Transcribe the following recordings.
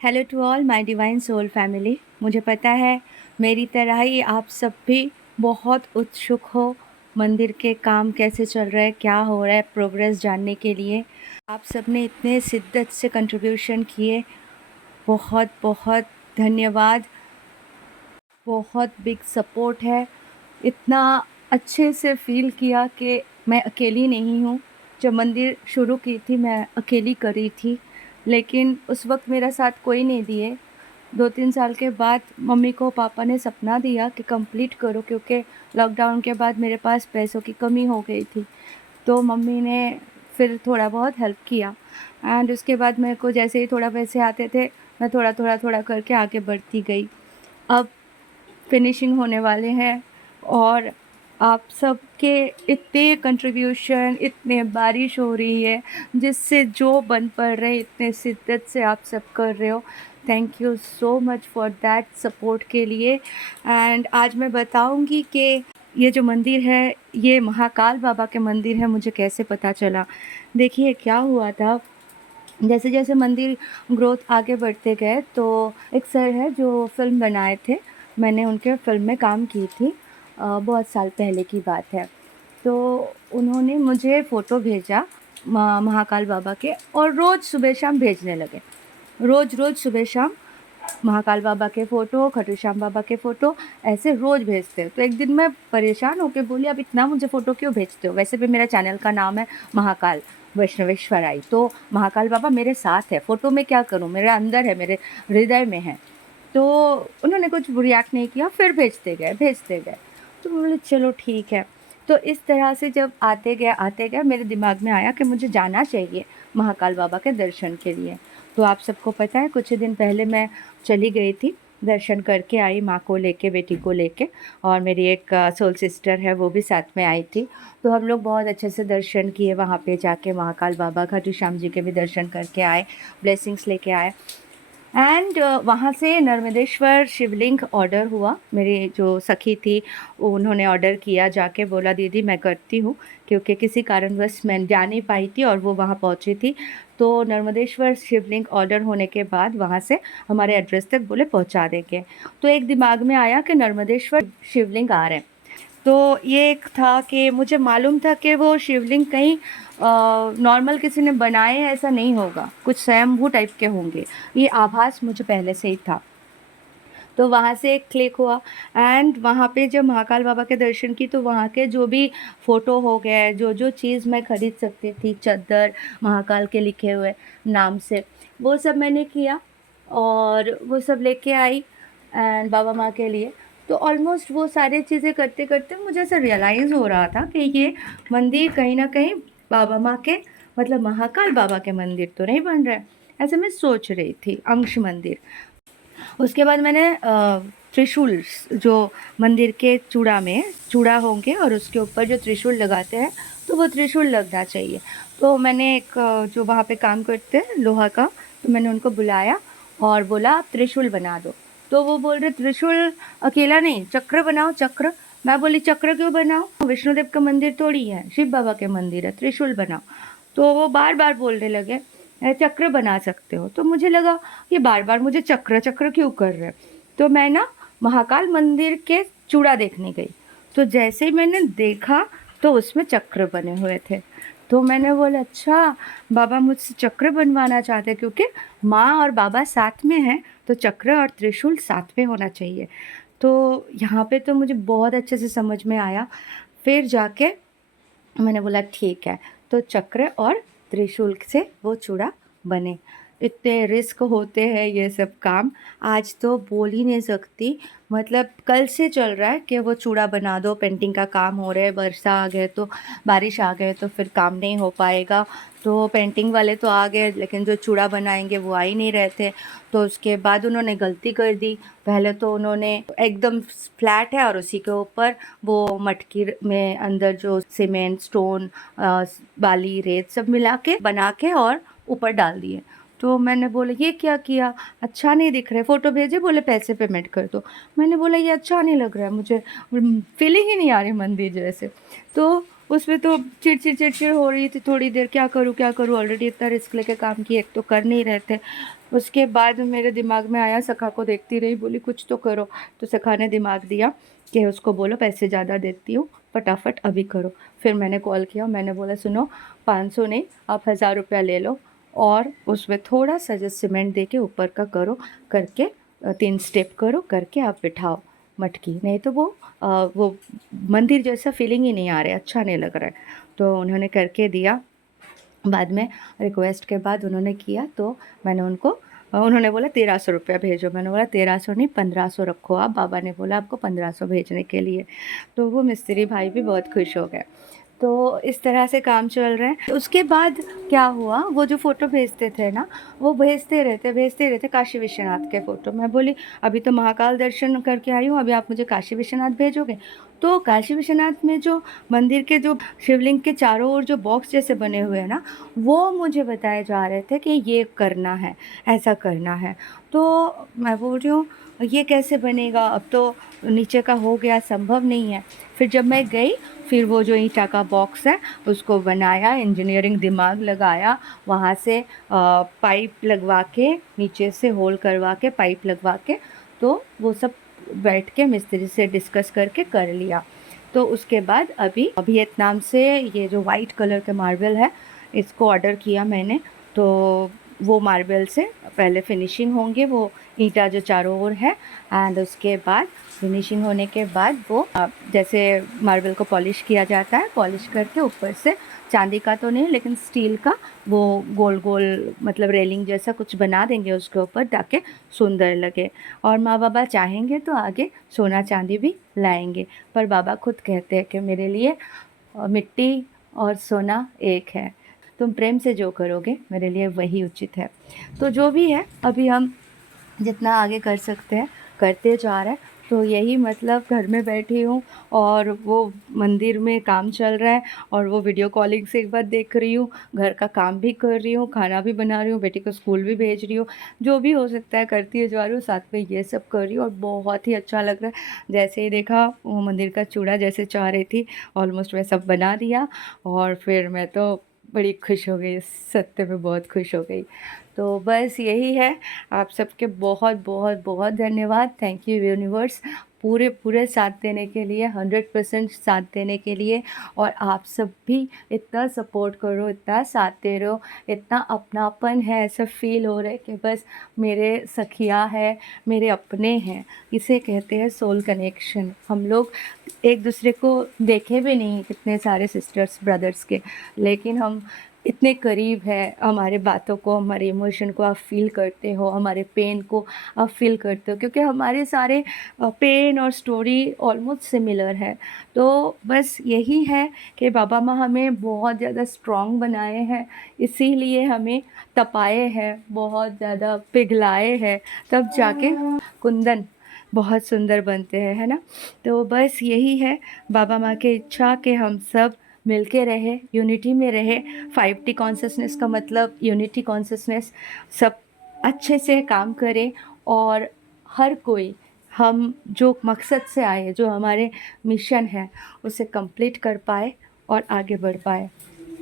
Hello to all my divine soul family. मुझे पता है मेरी तरह ही आप सब भी बहुत उत्सुक हो मंदिर के काम कैसे चल रहा है, क्या हो रहा है, प्रोग्रेस जानने के लिए। आप सब ने इतने शिद्दत से कंट्रीब्यूशन किए, बहुत बहुत धन्यवाद। बहुत बिग सपोर्ट है। इतना अच्छे से फील किया कि मैं अकेली नहीं हूँ। जब मंदिर शुरू की थी मैं अकेली करी थी, लेकिन उस वक्त मेरा साथ कोई नहीं दिए। 2-3 साल के बाद मम्मी को पापा ने सपना दिया कि कंप्लीट करो, क्योंकि लॉकडाउन के बाद मेरे पास पैसों की कमी हो गई थी। तो मम्मी ने फिर थोड़ा बहुत हेल्प किया एंड उसके बाद मेरे को जैसे ही थोड़ा पैसे आते थे मैं थोड़ा करके आगे बढ़ती गई। अब फिनिशिंग होने वाले हैं और आप सबके इतने कंट्रीब्यूशन, इतने बारिश हो रही है जिससे जो बन पड़ रहे इतने शिद्दत से आप सब कर रहे हो। Thank you so much for that support के लिए। एंड आज मैं बताऊंगी कि ये जो मंदिर है ये महाकाल बाबा के मंदिर है, मुझे कैसे पता चला। देखिए क्या हुआ था, जैसे जैसे मंदिर ग्रोथ आगे बढ़ते गए तो एक सर है जो फिल्म बनाए थे, मैंने उनके फिल्म में काम की थी। बहुत साल पहले की बात है। तो उन्होंने मुझे फ़ोटो भेजा महाकाल बाबा के, और रोज़ सुबह शाम भेजने लगे। रोज़ सुबह शाम महाकाल बाबा के फ़ोटो, खाटू श्याम बाबा के फ़ोटो ऐसे रोज़ भेजते हो। तो एक दिन मैं परेशान होके बोली, अब इतना मुझे फ़ोटो क्यों भेजते हो? वैसे भी मेरा चैनल का नाम है महाकाल वैष्णवेश्वराई, तो महाकाल बाबा मेरे साथ है, फ़ोटो में क्या करूँ? मेरे अंदर है, मेरे हृदय में है। तो उन्होंने कुछ रिएक्ट नहीं किया, फिर भेजते गए। तो मैं बोली चलो ठीक है। तो इस तरह से जब आते गए मेरे दिमाग में आया कि मुझे जाना चाहिए महाकाल बाबा के दर्शन के लिए। तो आप सबको पता है कुछ ही दिन पहले मैं चली गई थी, दर्शन करके आई माँ को लेके, बेटी को लेके, और मेरी एक सोल सिस्टर है वो भी साथ में आई थी। तो हम लोग बहुत अच्छे से दर्शन किए वहाँ पे जाके, महाकाल बाबा, खाटू श्याम जी के भी दर्शन करके आए, ब्लेसिंग्स लेके आए। एंड वहाँ से नर्मदेश्वर शिवलिंग ऑर्डर हुआ। मेरी जो सखी थी उन्होंने ऑर्डर किया, जाके बोला दीदी मैं करती हूँ, क्योंकि किसी कारणवश मैं जा नहीं पाई थी और वो वहाँ पहुँची थी। तो नर्मदेश्वर शिवलिंग ऑर्डर होने के बाद वहाँ से हमारे एड्रेस तक बोले पहुँचा देंगे। तो एक दिमाग में आया कि नर्मदेश्वर शिवलिंग आ रहे हैं। तो ये एक था कि मुझे मालूम था कि वो शिवलिंग कहीं नॉर्मल किसी ने बनाए हैं ऐसा नहीं होगा, कुछ स्वयंभू टाइप के होंगे, ये आभास मुझे पहले से ही था। तो वहाँ से एक क्लिक हुआ एंड वहाँ पे जब महाकाल बाबा के दर्शन की तो वहाँ के जो भी फ़ोटो हो गए, जो चीज़ मैं ख़रीद सकती थी, चद्दर महाकाल के लिखे हुए नाम से, वो सब मैंने किया और वो सब लेके आई एंड बाबा माँ के लिए। तो ऑलमोस्ट वो सारी चीज़ें करते करते मुझे ऐसा रियलाइज़ हो रहा था कि ये मंदिर कहीं ना कहीं बाबा माँ के, मतलब महाकाल बाबा के मंदिर तो नहीं बन रहा है, ऐसे मैं सोच रही थी, अंश मंदिर। उसके बाद मैंने त्रिशूल, जो मंदिर के चूड़ा में चूड़ा होंगे और उसके ऊपर जो त्रिशूल लगाते हैं तो वो त्रिशूल लगना चाहिए। तो मैंने एक जो वहाँ पे काम करते हैं लोहा का, तो मैंने उनको बुलाया और बोला आप त्रिशूल बना दो। तो वो बोल रहे त्रिशूल अकेला नहीं, चक्र बनाओ, चक्र। मैं बोली चक्र क्यों बनाओ, विष्णुदेव का मंदिर थोड़ी है, शिव बाबा के मंदिर है, त्रिशूल बनाओ। तो वो बार बार बोलने लगे चक्र बना सकते हो। तो मुझे लगा ये बार बार मुझे चक्र चक्र क्यों कर रहे हैं। तो मैं ना महाकाल मंदिर के चूड़ा देखने गई। तो जैसे ही मैंने देखा तो उसमें चक्र बने हुए थे। तो मैंने बोला अच्छा बाबा मुझसे चक्र बनवाना चाहते हैं, क्योंकि माँ और बाबा साथ में हैं तो चक्र और त्रिशूल साथ में होना चाहिए। तो यहाँ पे तो मुझे बहुत अच्छे से समझ में आया। फिर जाके मैंने बोला ठीक है, तो चक्र और त्रिशूल से वो चूड़ा बने। इतने रिस्क होते हैं ये सब काम, आज तो बोल ही नहीं सकती। मतलब कल से चल रहा है कि वो चूड़ा बना दो, पेंटिंग का काम हो रहा है, वर्षा आ गए तो, बारिश आ गए तो फिर काम नहीं हो पाएगा। तो पेंटिंग वाले तो आ गए लेकिन जो चूड़ा बनाएंगे वो आ ही नहीं रहे थे। तो उसके बाद उन्होंने गलती कर दी। पहले तो उन्होंने एकदम फ्लैट है और उसी के ऊपर वो मटकी में अंदर जो सीमेंट, स्टोन, बाली, रेत सब मिला के बना के और ऊपर डाल दिए। तो मैंने बोला ये क्या किया, अच्छा नहीं दिख रहा है। फ़ोटो भेजे, बोले पैसे पेमेंट कर दो। मैंने बोला ये अच्छा नहीं लग रहा है, मुझे फीलिंग ही नहीं आ रही मंदिर जैसे। तो उसमें तो चिड़चिड़ हो रही थी थोड़ी देर, क्या करूँ, ऑलरेडी इतना रिस्क लेके काम किए, एक तो कर नहीं रहे थे। उसके बाद मेरे दिमाग में आया, सखा को देखती रही, बोली कुछ तो करो। तो सखा ने दिमाग दिया कि उसको बोलो पैसे ज़्यादा देती हूँ, फटाफट अभी करो। फिर मैंने कॉल किया, मैंने बोला सुनो 500 नहीं, आप 1000 रुपया ले लो और उसमें थोड़ा सा जो सीमेंट दे के ऊपर का करो, करके 3 स्टेप करो, करके आप बिठाओ मटकी, नहीं तो वो मंदिर जैसा फीलिंग ही नहीं आ रहा है, अच्छा नहीं लग रहा है। तो उन्होंने करके दिया। बाद में रिक्वेस्ट के बाद उन्होंने किया, तो मैंने उन्होंने बोला 1300 रुपया भेजो। मैंने बोला 1300 नहीं, 1500 रखो आप, बाबा ने बोला आपको 1500 भेजने के लिए। तो वो मिस्त्री भाई भी बहुत खुश हो गए। तो इस तरह से काम चल रहा है। उसके बाद क्या हुआ, वो जो फ़ोटो भेजते थे ना, वो भेजते रहते काशी विश्वनाथ के फ़ोटो। मैं बोली अभी तो महाकाल दर्शन करके आई हूँ, अभी आप मुझे काशी विश्वनाथ भेजोगे? तो काशी विश्वनाथ में जो मंदिर के जो शिवलिंग के चारों ओर जो बॉक्स जैसे बने हुए हैं ना, वो मुझे बताए जा रहे थे कि ये करना है, ऐसा करना है। तो मैं बोल रही हूँ ये कैसे बनेगा, अब तो नीचे का हो गया, संभव नहीं है। फिर जब मैं गई, फिर वो जो ईंटा का बॉक्स है उसको बनाया, इंजीनियरिंग दिमाग लगाया, वहाँ से पाइप लगवा के, नीचे से होल करवा के पाइप लगवा के, तो वो सब बैठ के मिस्त्री से डिस्कस करके कर लिया। तो उसके बाद अभी वियतनाम से ये जो वाइट कलर के मार्बल है, इसको ऑर्डर किया मैंने। तो वो मार्बल से पहले फिनिशिंग होंगे, वो ईंटा जो चारों ओर है, एंड उसके बाद फिनिशिंग होने के बाद वो जैसे मार्बल को पॉलिश किया जाता है, पॉलिश करके ऊपर से चांदी का तो नहीं लेकिन स्टील का वो गोल गोल मतलब रेलिंग जैसा कुछ बना देंगे उसके ऊपर, ताकि सुंदर लगे। और माँ बाबा चाहेंगे तो आगे सोना चांदी भी लाएंगे, पर बाबा खुद कहते हैं कि मेरे लिए मिट्टी और सोना एक है, तुम प्रेम से जो करोगे मेरे लिए वही उचित है। तो जो भी है, अभी हम जितना आगे कर सकते हैं करते जा रहे हैं। तो यही मतलब घर में बैठी हूँ और वो मंदिर में काम चल रहा है, और वो वीडियो कॉलिंग से एक बार देख रही हूँ, घर का काम भी कर रही हूँ, खाना भी बना रही हूँ, बेटी को स्कूल भी भेज रही हूँ, जो भी हो सकता है करती जा रही हूँ, साथ में ये सब कर रही हूँ, और बहुत ही अच्छा लग रहा है। जैसे ही देखा वो मंदिर का चूड़ा जैसे चाह रही थी, ऑलमोस्ट वैसा बना दिया, और फिर मैं तो बड़ी खुश हो गई, सत्य में बहुत खुश हो गई। तो बस यही है। आप सबके बहुत बहुत बहुत धन्यवाद। थैंक यू यूनिवर्स, पूरे पूरे साथ देने के लिए, 100% साथ देने के लिए। और आप सब भी इतना सपोर्ट करो, इतना साथ दे रहे हो, इतना अपनापन है, ऐसा फील हो रहा है कि बस मेरे सखिया है, मेरे अपने हैं। इसे कहते हैं सोल कनेक्शन। हम लोग एक दूसरे को देखे भी नहीं, कितने सारे सिस्टर्स ब्रदर्स के, लेकिन हम इतने करीब है। हमारे बातों को, हमारे इमोशन को आप फील करते हो, हमारे पेन को आप फील करते हो, क्योंकि हमारे सारे पेन और स्टोरी ऑलमोस्ट सिमिलर है। तो बस यही है कि बाबा माँ हमें बहुत ज़्यादा स्ट्रॉन्ग बनाए हैं, इसीलिए हमें तपाए हैं, बहुत ज़्यादा पिघलाए हैं, तब जाके कुंदन बहुत सुंदर बनते हैं, है ना। तो बस यही है बाबा माँ की इच्छा कि हम सब मिलके रहे, यूनिटी में रहे। 5T कॉन्शसनेस का मतलब यूनिटी कॉन्शसनेस, सब अच्छे से काम करें, और हर कोई हम जो मकसद से आए, जो हमारे मिशन है, उसे कंप्लीट कर पाए और आगे बढ़ पाए।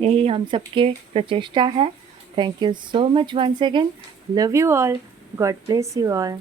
यही हम सबके प्रचेष्टा है। Thank you so much once again. Love you all. God bless you all.